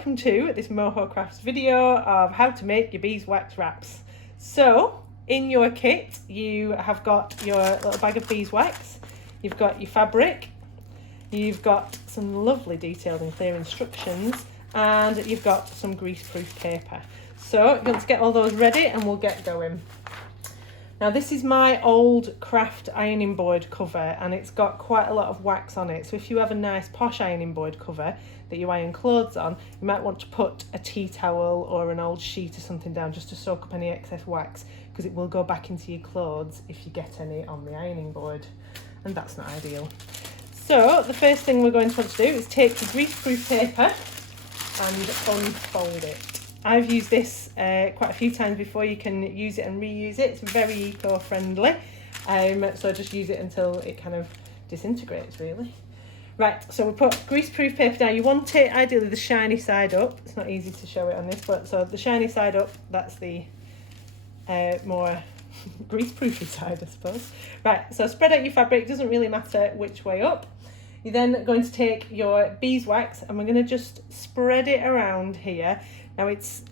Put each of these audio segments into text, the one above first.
welcome to this Moho Crafts video of how to make your beeswax wraps. So in your kit you have got your little bag of beeswax, you've got your fabric, you've got some lovely detailed and clear instructions, and you've got some greaseproof paper. So you're going to get all those ready and we'll get going. Now this is my old craft ironing board cover and it's got quite a lot of wax on it. So if you have a nice posh ironing board cover that you iron clothes on, you might want to put a tea towel or an old sheet or something down just to soak up any excess wax, because it will go back into your clothes if you get any on the ironing board, and that's not ideal. So the first thing we're going to want to do is take your greaseproof paper and unfold it. I've used this quite a few times before. You can use it and reuse it. It's very eco-friendly. So just use it until it kind of disintegrates, really. Right, so we put greaseproof paper down. You want it ideally the shiny side up. It's not easy to show it on this, but so the shiny side up, that's the more greaseproofy side, I suppose. Right, so spread out your fabric. It doesn't really matter which way up. You're then going to take your beeswax and we're going to just spread it around here. Now it's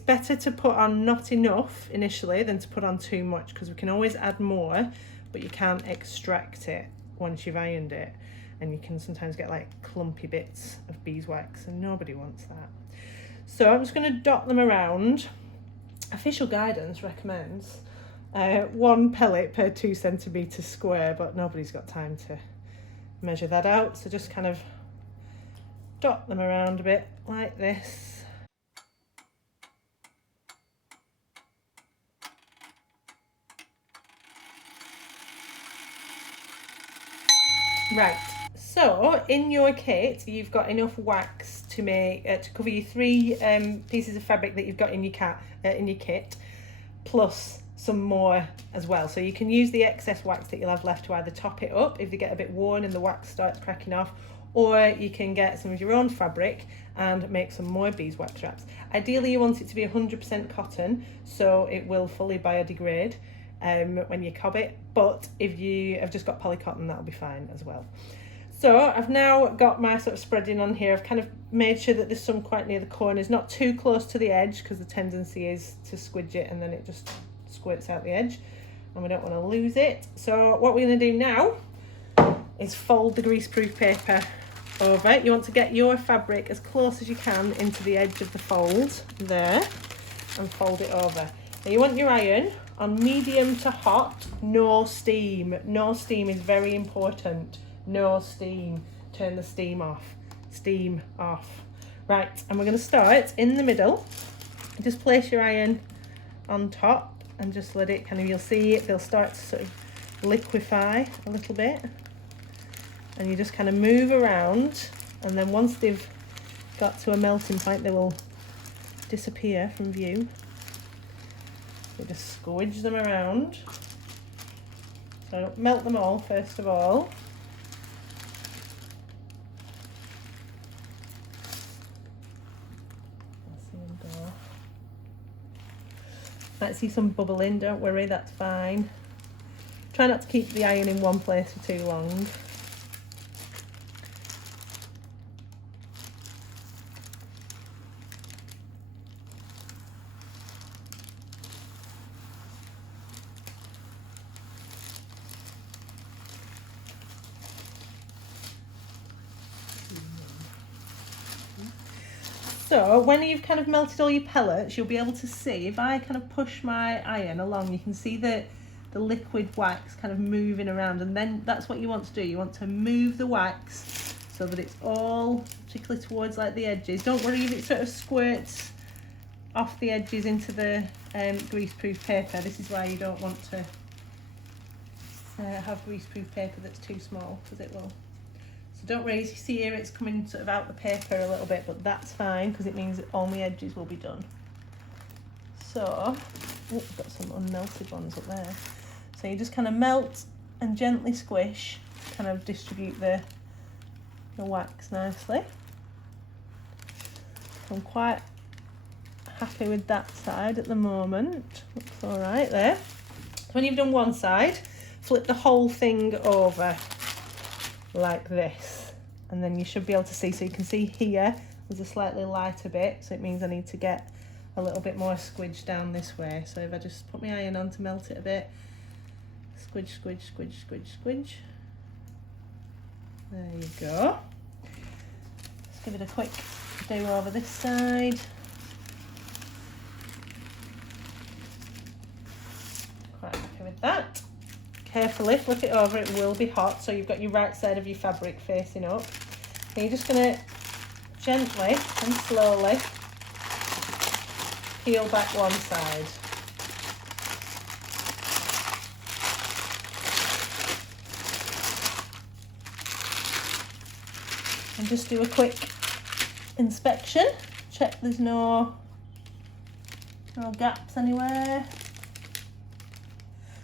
better to put on not enough initially than to put on too much, because we can always add more, but you can't extract it once you've ironed it, and you can sometimes get like clumpy bits of beeswax and nobody wants that. So I'm just going to dot them around. Official guidance recommends 1 pellet per 2 centimetres square, but nobody's got time to measure that out, so just kind of dot them around a bit like this. Right, so in your kit you've got enough wax to make to cover your 3 pieces of fabric that you've got in your kit, plus some more as well. So you can use the excess wax that you'll have left to either top it up if they get a bit worn and the wax starts cracking off, or you can get some of your own fabric and make some more beeswax wraps. Ideally you want it to be 100% cotton, so it will fully biodegrade when you cob it, but if you have just got polycotton, that'll be fine as well. So I've now got my sort of spreading on here. I've kind of made sure that there's some quite near the corners, not too close to the edge, because the tendency is to squidge it and then it just squirts out the edge and we don't want to lose it. So what we're going to do now is fold the greaseproof paper over. You want to get your fabric as close as you can into the edge of the fold there and fold it over. Now you want your iron on medium to hot, no steam. No steam is very important. No steam. Turn the steam off. Steam off. Right, and we're going to start in the middle. Just place your iron on top and just let it kind of, you'll see it, they'll start to sort of liquefy a little bit. And you just kind of move around, and then once they've got to a melting point, they will disappear from view. So just squidge them around. So melt them all first of all. Let's see them go. Might see some bubbling, don't worry, that's fine. Try not to keep the iron in one place for too long. So when you've kind of melted all your pellets, you'll be able to see, if I kind of push my iron along, you can see the liquid wax kind of moving around, and then that's what you want to do. You want to move the wax so that it's all particularly towards like the edges. Don't worry if it sort of squirts off the edges into the greaseproof paper. This is why you don't want to have greaseproof paper that's too small, because it will. So don't worry, as you see here, it's coming sort of out the paper a little bit, but that's fine because it means that all the edges will be done. So, oh, I've got some unmelted ones up there. So you just kind of melt and gently squish, kind of distribute the wax nicely. I'm quite happy with that side at the moment. Looks all right there. So when you've done one side, flip the whole thing over like this, and then you should be able to see, so you can see here there's a slightly lighter bit, so it means I need to get a little bit more squidge down this way. So if I just put my iron on to melt it a bit, squidge, squidge, squidge, squidge, squidge. There you go. Let's give it a quick do over this side. Quite happy with that. Carefully flip it over, it will be hot, so you've got your right side of your fabric facing up. And you're just going to gently and slowly peel back one side. And just do a quick inspection, check there's no gaps anywhere.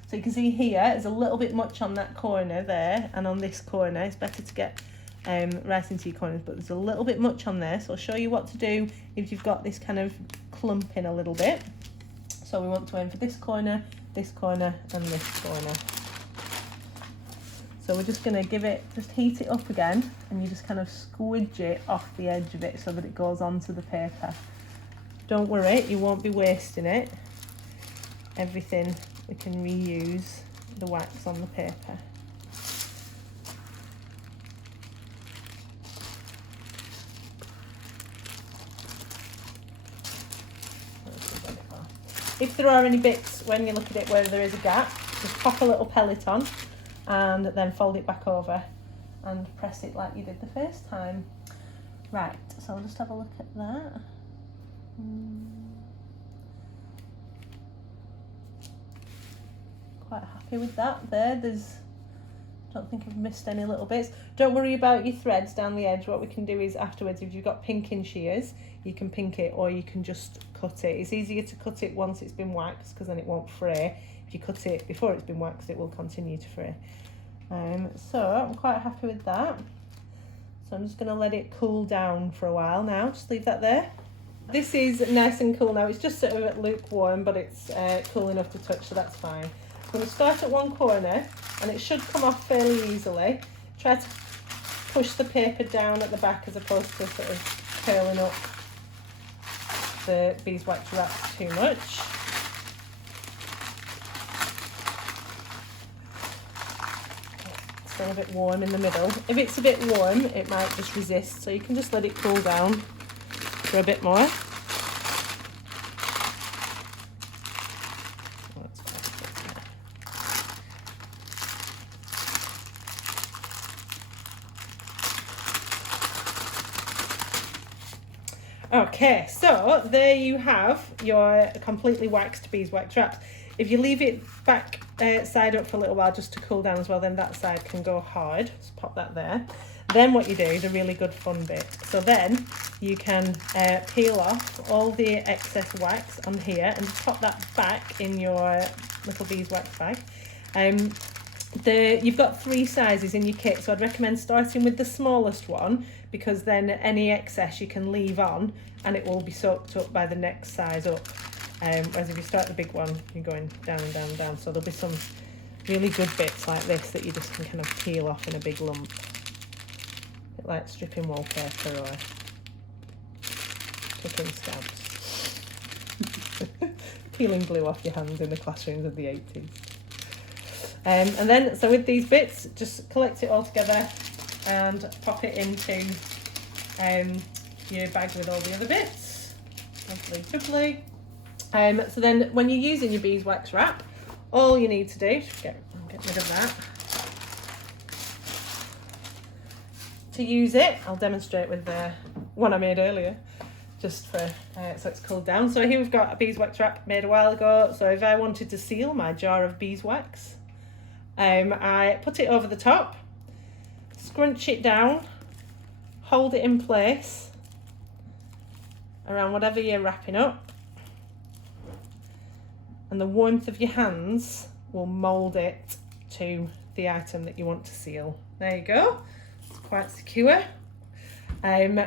So you can see here, there's a little bit much on that corner there, and on this corner. It's better to get right into your corners, but there's a little bit much on there. So I'll show you what to do if you've got this kind of clumping a little bit. So we want to aim for this corner, and this corner. So we're just going to just heat it up again, and you just kind of squidge it off the edge of it so that it goes onto the paper. Don't worry, you won't be wasting it. Everything we can reuse the wax on the paper. If there are any bits when you look at it where there is a gap, just pop a little pellet on and then fold it back over and press it like you did the first time. Right, so I'll just have a look at that. Quite happy with that there. Don't think I've missed any little bits. Don't worry about your threads down the edge. What we can do is afterwards, if you've got pinking shears, you can pink it or you can just cut it. It's easier to cut it once it's been waxed because then it won't fray. If you cut it before it's been waxed, it will continue to fray. So I'm quite happy with that. So I'm just going to let it cool down for a while now. Just leave that there. This is nice and cool now. It's just sort of lukewarm, but it's cool enough to touch, so that's fine. I'm going to start at one corner, and it should come off fairly easily. Try to push the paper down at the back as opposed to sort of curling up the beeswax wraps too much. It's still a bit warm in the middle. If it's a bit warm, it might just resist, so you can just let it cool down for a bit more. Okay, so there you have your completely waxed beeswax wraps. If you leave it back side up for a little while just to cool down as well, then that side can go hard. Just pop that there. Then what you do is a really good fun bit. So then you can peel off all the excess wax on here and just pop that back in your little beeswax bag. You've got 3 sizes in your kit, so I'd recommend starting with the smallest one because then any excess you can leave on and it will be soaked up by the next size up. Whereas if you start the big one, you're going down, down, down. So there'll be some really good bits like this that you just can kind of peel off in a big lump. A bit like stripping wallpaper or picking stamps. Peeling glue off your hands in the classrooms of the 80s. And then, so with these bits, just collect it all together and pop it into your bag with all the other bits. Lovely, lovely. So then when you're using your beeswax wrap, all you need to do, get rid of that. To use it, I'll demonstrate with the one I made earlier, just for, so it's cooled down. So here we've got a beeswax wrap made a while ago. So if I wanted to seal my jar of beeswax, I put it over the top, scrunch it down, hold it in place around whatever you're wrapping up, and the warmth of your hands will mould it to the item that you want to seal. There you go, it's quite secure. And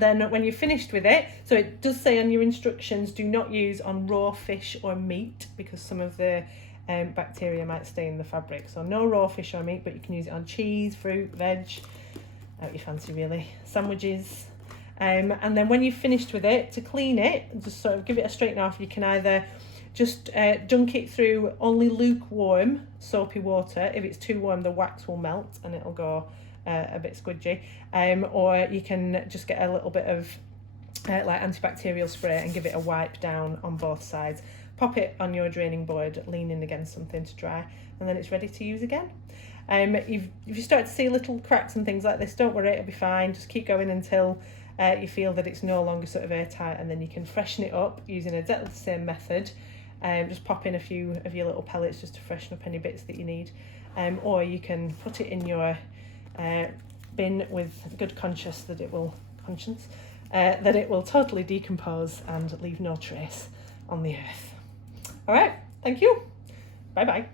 then when you're finished with it, so it does say on your instructions, do not use on raw fish or meat because some of the bacteria might stay in the fabric. So no raw fish or meat, but you can use it on cheese, fruit, veg, out your fancy really, sandwiches. And then when you've finished with it, to clean it, just sort of give it a straighten off, you can either just dunk it through only lukewarm soapy water. If it's too warm, the wax will melt and it'll go a bit squidgy. Or you can just get a little bit of like antibacterial spray and give it a wipe down on both sides. Pop it on your draining board, leaning against something to dry, and then it's ready to use again. If you start to see little cracks and things like this, don't worry, it'll be fine. Just keep going until you feel that it's no longer sort of airtight, and then you can freshen it up using exactly the same method. Just pop in a few of your little pellets just to freshen up any bits that you need. Or you can put it in your bin with good conscience that it will totally decompose and leave no trace on the earth. All right, thank you. Bye bye.